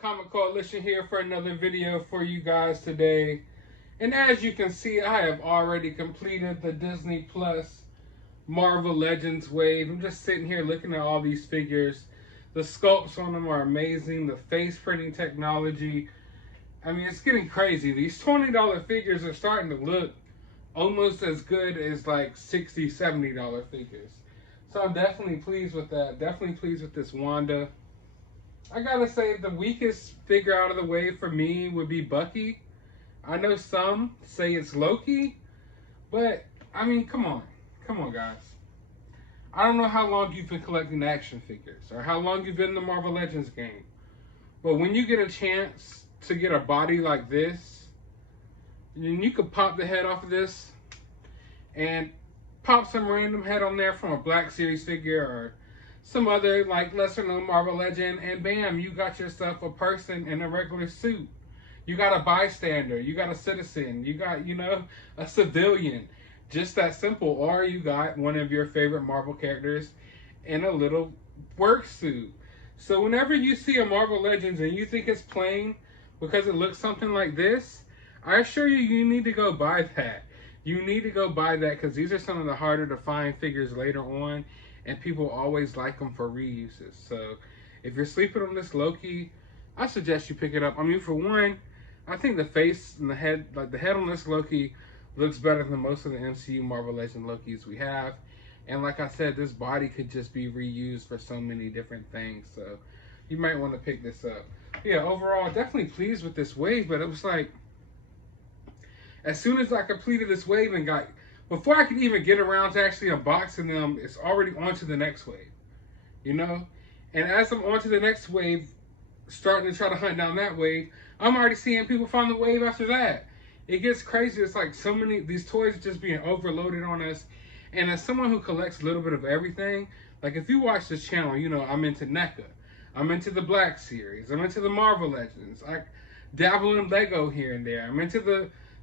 Comic Coalition here for another video for you guys today. And as you can see, I have already completed the Disney Plus Marvel Legends wave. I'm just sitting here looking at all these figures. The sculpts on them are amazing. The face printing technology, I mean, it's getting crazy. These $20 figures are starting to look almost as good as like $60, $70 figures. So I'm definitely pleased with that. Definitely pleased with this Wanda. I gotta say, the weakest figure out of the way for me would be Bucky. I know some say it's Loki, but I mean, come on. Come on, guys. I don't know how long you've been collecting action figures or how long you've been in the Marvel Legends game, but when you get a chance to get a body like this, and you could pop the head off of this and pop some random head on there from a Black Series figure or some other like lesser known Marvel Legend, and bam, you got yourself a person in a regular suit. You got a bystander, you got a citizen, you got, you know, a civilian. Just that simple. Or you got one of your favorite Marvel characters in a little work suit. So whenever you see a Marvel Legends and you think it's plain because it looks something like this, I assure you, you need to go buy that. You need to go buy that because these are some of the harder to find figures later on, and people always like them for reuses. So if you're sleeping on this Loki, I suggest you pick it up. I mean, for one, I think the face and the head, like the head on this Loki, looks better than most of the MCU Marvel Legend Lokis we have. And like I said, this body could just be reused for so many different things. So you might want to pick this up. Yeah, overall, definitely pleased with this wave, but it was like, as soon as I completed this wave and got, before I could even get around to actually unboxing them, it's already on to the next wave, you know? And as I'm on to the next wave, starting to try to hunt down that wave, I'm already seeing people find the wave after that. It gets crazy. It's like so many, these toys are just being overloaded on us. And as someone who collects a little bit of everything, like if you watch this channel, you know, I'm into NECA. I'm into the Black Series. I'm into the Marvel Legends. I dabble in Lego here and there. I'm into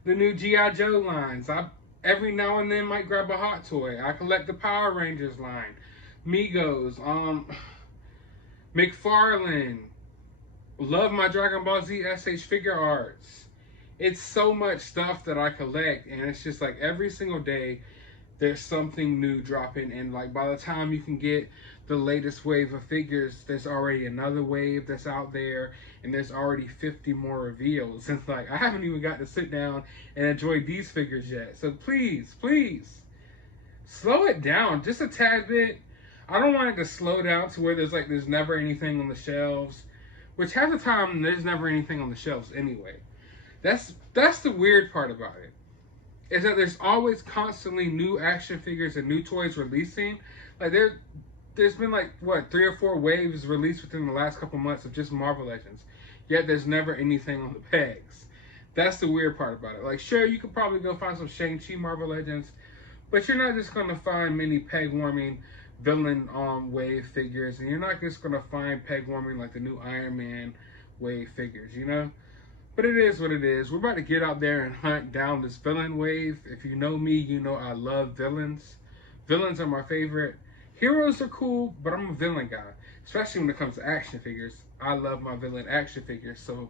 the new G.I. Joe lines. I every now and then might grab a hot toy. I collect the Power Rangers line, Migos, McFarlane. Love my Dragon Ball Z SH figure arts. It's so much stuff that I collect, and it's just like every single day there's something new dropping, and like by the time you can get the latest wave of figures, there's already another wave that's out there, and there's already 50 more reveals. And like, I haven't even got to sit down and enjoy these figures yet. So please, please, slow it down just a tad bit. I don't want it to slow down to where there's never anything on the shelves, which half the time there's never anything on the shelves anyway. That's the weird part about it, is that there's always constantly new action figures and new toys releasing. Like there's been like, what, 3 or 4 waves released within the last couple months of just Marvel Legends, yet there's never anything on the pegs. That's the weird part about it. Like, sure, you could probably go find some Shang-Chi Marvel Legends, but you're not just going to find many peg-warming villain wave figures, and you're not just going to find peg-warming like the new Iron Man wave figures, you know? But it is what it is. We're about to get out there and hunt down this villain wave. If you know me, you know I love villains. Villains are my favorite. Heroes are cool, but I'm a villain guy, especially when it comes to action figures. I love my villain action figures. So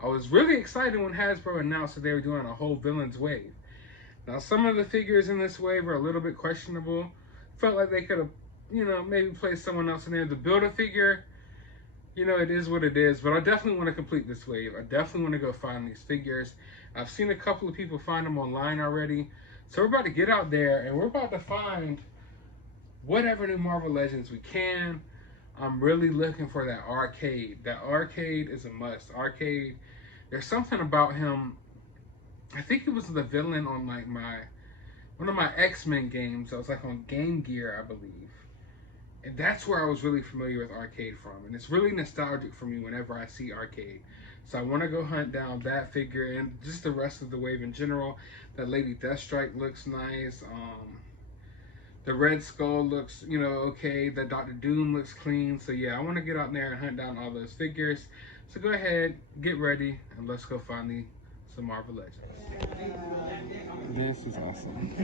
I was really excited when Hasbro announced that they were doing a whole villains wave. Now, some of the figures in this wave are a little bit questionable. Felt like they could have, you know, maybe placed someone else in there. The Build-A-Figure, you know, it is what it is, but I definitely want to complete this wave. I definitely want to go find these figures. I've seen a couple of people find them online already. So we're about to get out there and we're about to find whatever new Marvel Legends we can. I'm really looking for that Arcade. That Arcade is a must. Arcade, there's something about him. I think he was the villain on like one of my X-Men games. That was like on Game Gear, I believe. And that's where I was really familiar with Arcade from. And it's really nostalgic for me whenever I see Arcade. So I want to go hunt down that figure and just the rest of the wave in general. That Lady Deathstrike looks nice. The Red Skull looks, you know, okay. The Dr. Doom looks clean. So yeah, I want to get out there and hunt down all those figures. So go ahead, get ready, and let's go find some Marvel Legends. This is awesome.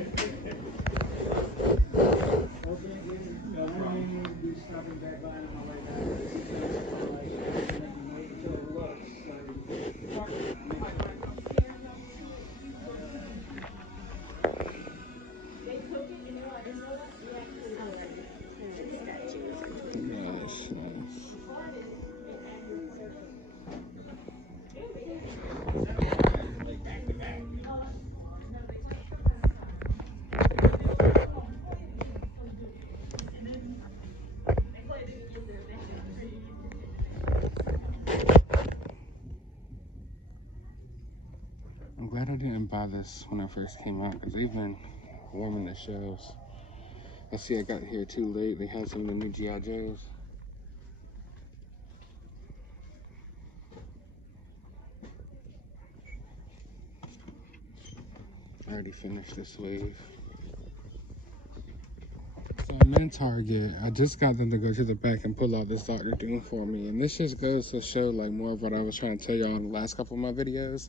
I didn't buy this when I first came out because they've been warming the shelves. I see I got here too late. They had some of the new G.I. Joes. I already finished this wave. So I'm in Target. I just got them to go to the back and pull out this Dr. Doom for me. And this just goes to show like more of what I was trying to tell y'all in the last couple of my videos.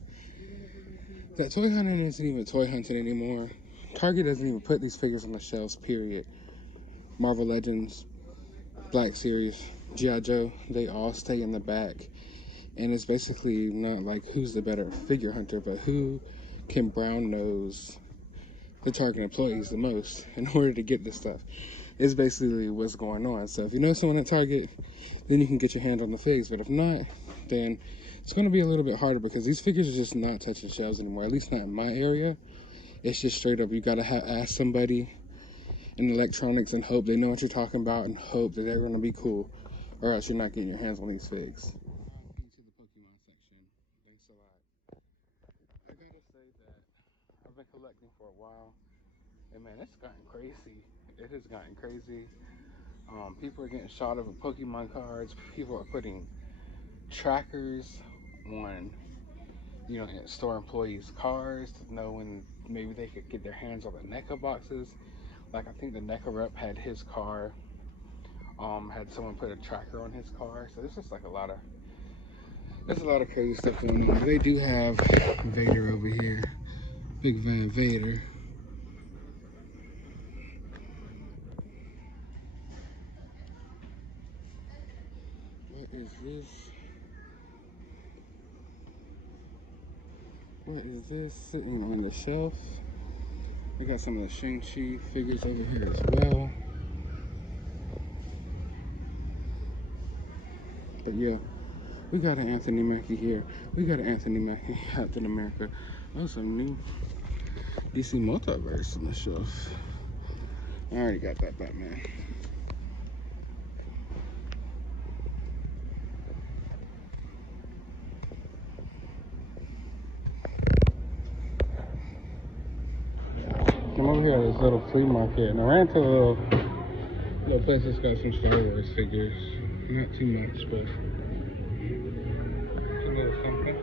That toy hunting isn't even toy hunting anymore. Target doesn't even put these figures on the shelves, period. Marvel Legends, Black Series, G.I. Joe, they all stay in the back. And it's basically not like who's the better figure hunter, but who can brown nose the Target employees the most in order to get this stuff. It's basically what's going on. So if you know someone at Target, then you can get your hands on the figs. But if not, then it's going to be a little bit harder because these figures are just not touching shelves anymore, at least not in my area. It's just straight up, you got to ask somebody in electronics and hope they know what you're talking about and hope that they're going to be cool, or else you're not getting your hands on these figs. To the Pokemon section. Thanks a lot. I gotta say that I've been collecting for a while, and man, it's gotten crazy. It has gotten crazy. People are getting shot over Pokemon cards. People are putting trackers on, you know, store employees' cars to know when maybe they could get their hands on the NECA boxes. Like I think the NECA rep had his car, had someone put a tracker on his car. So there's just like there's a lot of crazy stuff going on. They do have Vader over here, Big Van Vader. What is this? What is this sitting on the shelf? We got some of the Shang-Chi figures over here as well. But yeah, we got an Anthony Mackie here. We got an Anthony Mackie, Captain America. Oh, some new DC Multiverse on the shelf. I already got that Batman. I'm over here at this little flea market, and I ran to a little place that's got some Star Wars figures. Not too much, but a little something.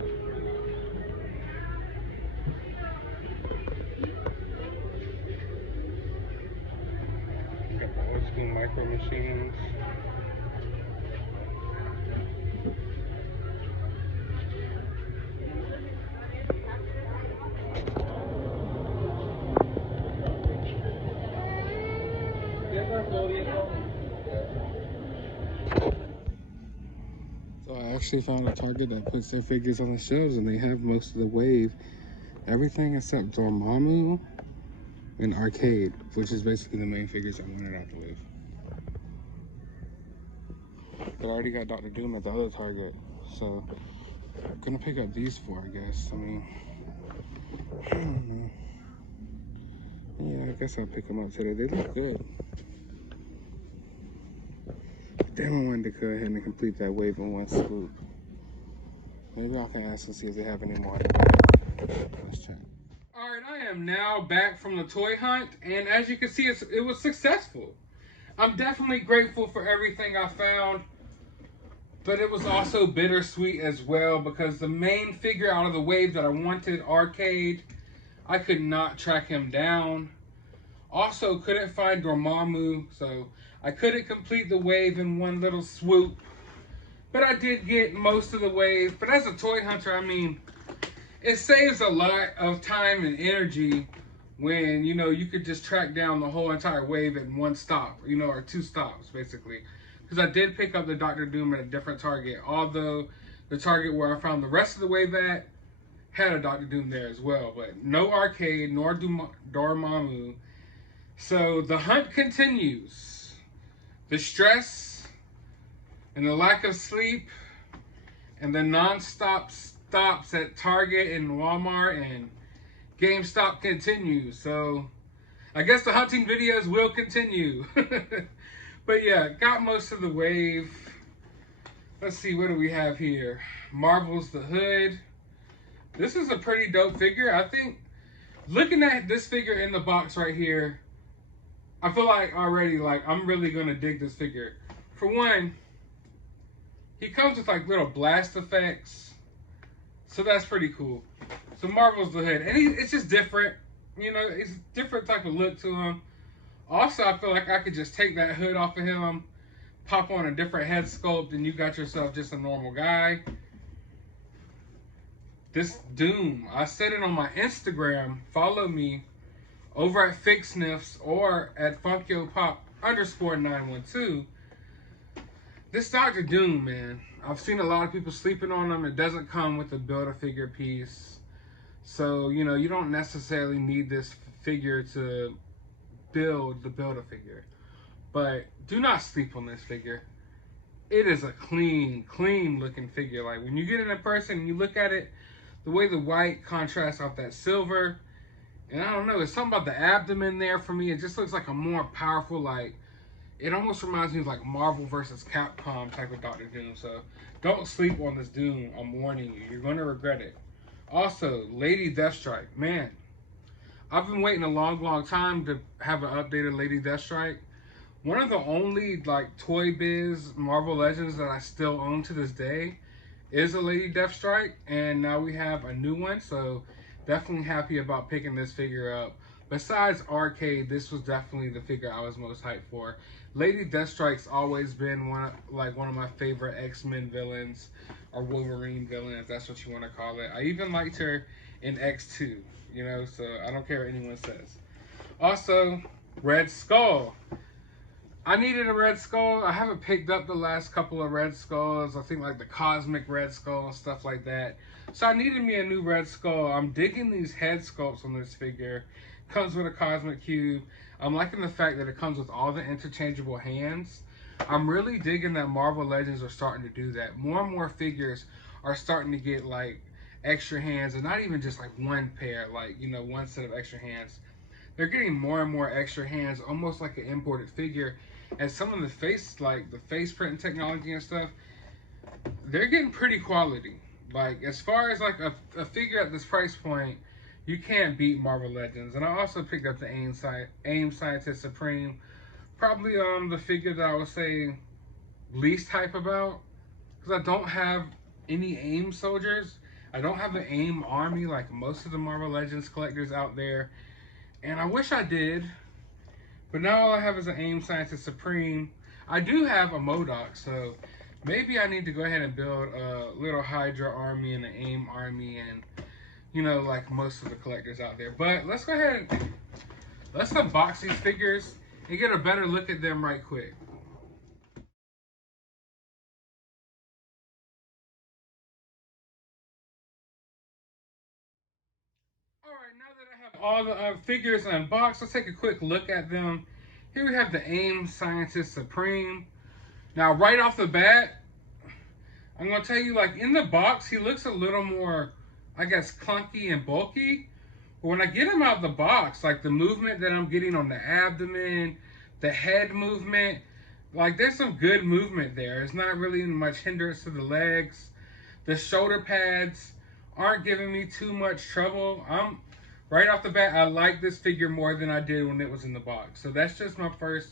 Got the old school micro machines. So I actually found a Target that puts their figures on the shelves, and they have most of the wave. Everything except Dormammu and Arcade, which is basically the main figures I wanted out the wave. But I already got Dr. Doom at the other Target, so I'm gonna pick up these four, I guess. I mean, I don't know. Yeah, I guess I'll pick them up today. They look good. Damn, I wanted to go ahead and complete that wave in one swoop. Maybe I can ask and see if they have any more. Let's check. Alright, I am now back from the toy hunt, and as you can see, it was successful. I'm definitely grateful for everything I found, but it was also bittersweet as well because the main figure out of the wave that I wanted, Arcade, I could not track him down. Also, couldn't find Dormammu, so I couldn't complete the wave in one little swoop. But I did get most of the wave. But as a toy hunter, I mean, it saves a lot of time and energy when, you know, you could just track down the whole entire wave in one stop, you know, or two stops, basically. Because I did pick up the Dr. Doom at a different Target, although the Target where I found the rest of the wave at had a Dr. Doom there as well. But no Arcade, nor Dormammu. So the hunt continues. The stress and the lack of sleep and the non-stop stops at Target and Walmart and GameStop continues. So I guess the hunting videos will continue. But yeah, got most of the wave. Let's see, what do we have here? Marvel's The Hood. This is a pretty dope figure. I think looking at this figure in the box right here, I feel like already like I'm really gonna dig this figure. For one, he comes with like little blast effects, so that's pretty cool. So Marvel's the hood, and it's just different. You know, it's a different type of look to him. Also, I feel like I could just take that hood off of him, pop on a different head sculpt, and you got yourself just a normal guy. This Doom, I said it on my Instagram. Follow me over at FixSniffs or at FunkyoPop_912. This Dr. Doom, man, I've seen a lot of people sleeping on him. It doesn't come with a Build-A-Figure piece. So, you know, you don't necessarily need this figure to build the Build-A-Figure. But do not sleep on this figure. It is a clean looking figure. Like when you get it in person and you look at it, the way the white contrasts off that silver, and I don't know, it's something about the abdomen there for me. It just looks like a more powerful, like, it almost reminds me of like Marvel versus Capcom type of Dr. Doom. So don't sleep on this Doom. I'm warning you. You're going to regret it. Also, Lady Deathstrike. Man, I've been waiting a long time to have an updated Lady Deathstrike. One of the only like Toy Biz Marvel Legends that I still own to this day is a Lady Deathstrike, and now we have a new one, so definitely happy about picking this figure up. Besides Arcade, this was definitely the figure I was most hyped for. Lady Deathstrike's always been one of my favorite X-Men villains, or Wolverine villain, if that's what you want to call it. I even liked her in X2, you know, so I don't care what anyone says. Also, Red Skull. I needed a Red Skull. I haven't picked up the last couple of Red Skulls. I think like the Cosmic Red Skull and stuff like that. So I needed me a new Red Skull. I'm digging these head sculpts on this figure. Comes with a Cosmic Cube. I'm liking the fact that it comes with all the interchangeable hands. I'm really digging that Marvel Legends are starting to do that. More and more figures are starting to get like extra hands, and not even just like one pair, like, you know, one set of extra hands. They're getting more and more extra hands, almost like an imported figure. And some of the face, like the face printing technology and stuff, they're getting pretty quality. Like as far as like a figure at this price point, you can't beat Marvel Legends. And I also picked up the A.I.M Scientist Supreme, probably the figure that I would say least hype about, because I don't have any A.I.M soldiers. I don't have an A.I.M army like most of the Marvel Legends collectors out there. And I wish I did, but now all I have is an A.I.M Scientist Supreme. I do have a MODOK, so maybe I need to go ahead and build a little Hydra army and an A.I.M army, and, you know, like most of the collectors out there. But let's go ahead and let's unbox these figures and get a better look at them right quick. Alright, now that I have all the figures unboxed, let's take a quick look at them. Here we have the A.I.M Scientist Supreme. Now, right off the bat, I'm going to tell you, like, in the box, he looks a little more, I guess, clunky and bulky. But when I get him out of the box, like, the movement that I'm getting on the abdomen, the head movement, like, there's some good movement there. It's not really much hindrance to the legs. The shoulder pads aren't giving me too much trouble. Right off the bat, I like this figure more than I did when it was in the box. So that's just my first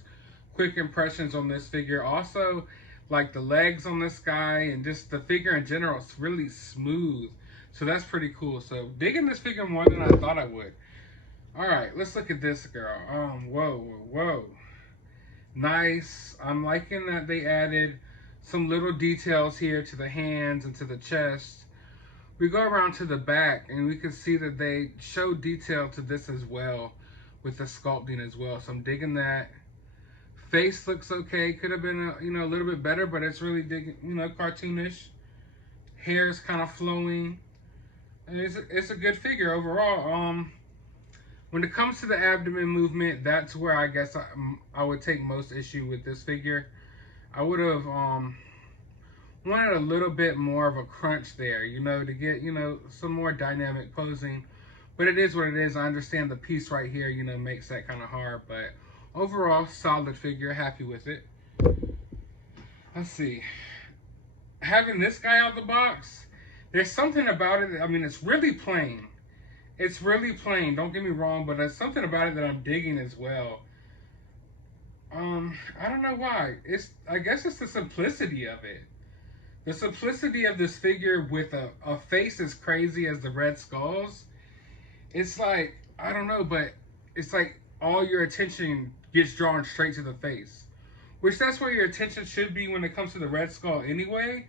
quick impressions on this figure. Also, like the legs on this guy and just the figure in general, it's really smooth. So that's pretty cool. So digging this figure more than I thought I would. All right, let's look at this girl. Whoa. Nice. I'm liking that they added some little details here to the hands and to the chest. We go around to the back and we can see that they show detail to this as well, with the sculpting as well. So I'm digging that. Face looks okay. Could have been a little bit better, but it's really cartoonish. Hair's kind of flowing. And it's a good figure overall. When it comes to the abdomen movement, that's where I guess I would take most issue with this figure. I would have wanted a little bit more of a crunch there, to get, some more dynamic posing. But it is what it is. I understand the piece right here, makes that kind of hard. But overall, solid figure. Happy with it. Let's see. Having this guy out the box, There's something about it. I mean, it's really plain. It's really plain. Don't get me wrong, but there's something about it that I'm digging as well. I don't know why. I guess it's the simplicity of it. The simplicity of this figure with a face as crazy as the Red Skulls. It's like, I don't know, but it's like all your attention gets drawn straight to the face. Which that's where your attention should be when it comes to the Red Skull anyway.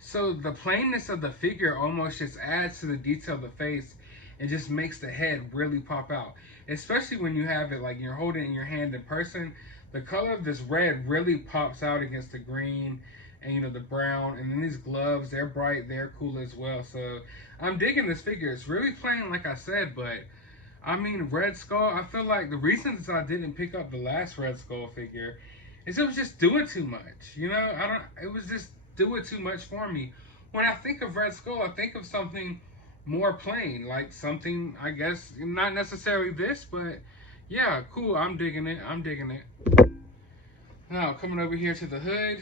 So the plainness of the figure almost just adds to the detail of the face and just makes the head really pop out. Especially when you have it like you're holding it in your hand in person. The color of this red really pops out against the green and, you know, the brown. And then these gloves, they're bright, they're cool as well. So I'm digging this figure. It's really plain, like I said, but I mean, Red Skull, I feel like the reasons I didn't pick up the last Red Skull figure is it was just doing too much. You know, it was just doing too much for me. When I think of Red Skull, I think of something more plain, like something, I guess, not necessarily this, but yeah, cool. I'm digging it. I'm digging it. Now, coming over here to the hood,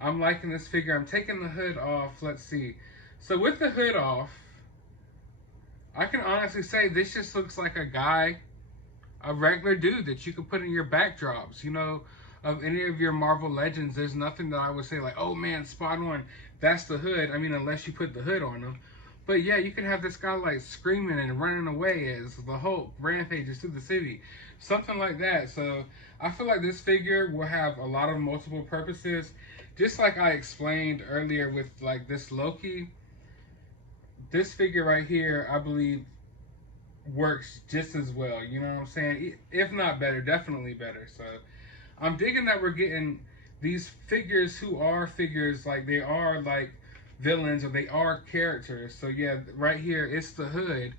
I'm liking this figure. I'm taking the hood off. Let's see. So with the hood off, I can honestly say this just looks like a guy, a regular dude that you could put in your backdrops, you know, of any of your Marvel Legends. There's nothing that I would say like, oh man, spot on, that's the hood. I mean, unless you put the hood on them. But yeah, you can have this guy like screaming and running away as the Hulk rampages through the city. Something like that. So I feel like this figure will have a lot of multiple purposes. Just like I explained earlier with like this Loki, this figure right here, I believe, works just as well. You know what I'm saying? If not better, definitely better. So I'm digging that we're getting these figures who are figures like they are like villains or they are characters. So yeah, right here it's the hood,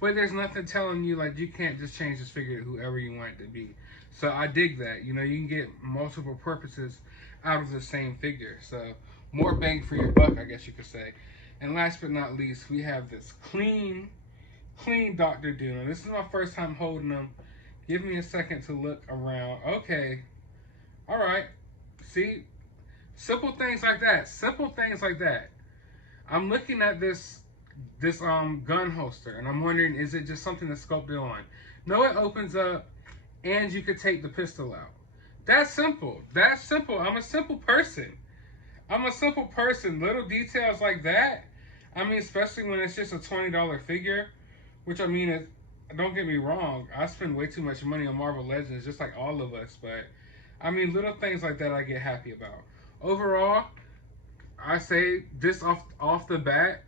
but there's nothing telling you like you can't just change this figure to whoever you want it to be. So I dig that. You know, you can get multiple purposes out of the same figure. So more bang for your buck, I guess you could say. And last but not least, we have this clean Dr. Doom. This is my first time holding him. Give me a second to look around. Okay. All right. See? Simple things like that. Simple things like that. I'm looking at this gun holster and I'm wondering, is it just something that's sculpted on? No, it opens up and you could take the pistol out. That's simple. That's simple. I'm a simple person. Little details like that. I mean, especially when it's just a $20 figure, which I mean, don't get me wrong, I spend way too much money on Marvel Legends, just like all of us. But I mean, little things like that I get happy about. Overall, I say this off the bat,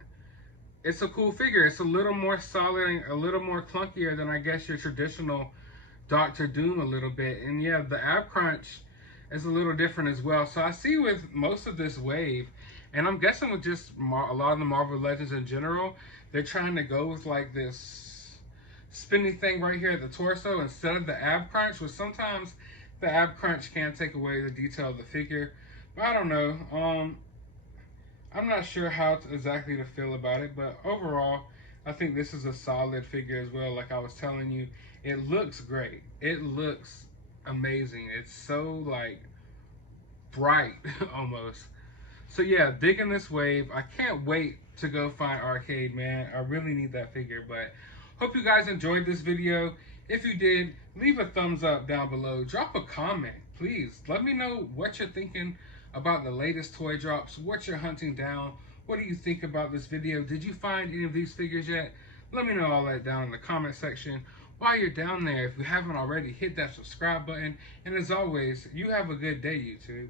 it's a cool figure. It's a little more solid and a little more clunkier than I guess your traditional Doctor Doom a little bit. And yeah, the ab crunch is a little different as well. So I see with most of this wave, and I'm guessing with just a lot of the Marvel Legends in general, they're trying to go with like this spinny thing right here at the torso instead of the ab crunch, which sometimes the ab crunch can take away the detail of the figure. But I don't know. I'm not sure how exactly to feel about it, but overall, I think this is a solid figure as well. Like I was telling you, it looks great. It looks amazing. It's so like bright almost. So yeah, digging this wave. I can't wait to go find Arcade, man. I really need that figure. But hope you guys enjoyed this video. If you did, leave a thumbs up down below. Drop a comment, please. Let me know what you're thinking about the latest toy drops, what you're hunting down. What do you think about this video? Did you find any of these figures yet? Let me know all that down in the comment section. While you're down there, if you haven't already, hit that subscribe button. And as always, you have a good day, YouTube.